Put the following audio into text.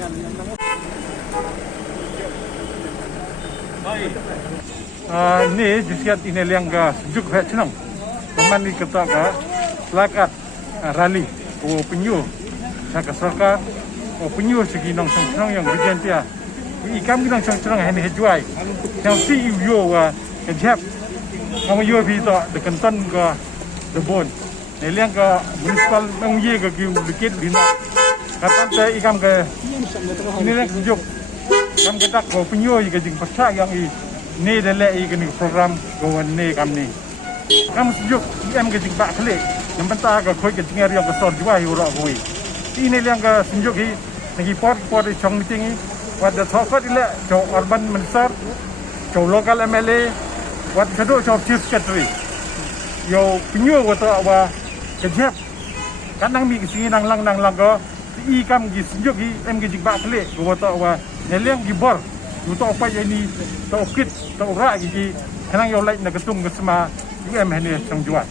Ini disiat ini yang sejuk hak senang. Teman ni kata selakat rally penyu saka penyu segi nong senang yang berjantia. Ikan kita senang ini juai. Yang si yo kejap. Kamu yo itu dekentan ke debon. Ini yang ke municipal menguji ke dikit bina. Kata saya ikan ke ini yang sejuk. Kami kata kau penyu juga jeng percaya yang ini adalah program kawan ni kami. Kami sejuk em ke jeng bak klik. Yang penting ke kau ke jeng yang besar jual orang kau. Ini yang ke sejuk ini lagi pot di chong meeting ini. Wadah thokot ini jauh urban minister, jauh local MLA, wadah kedua jauh chief secretary. Yo penyu wadah apa kejap. Kadang mi kesini nang lang ke ikan gi sejuk ini em ke jeng bak klik wadah apa neliang gibor. Untuk apa ini tak okit tak rak gigi kadang yang lain nak ketung ke semua UM ini sang jual.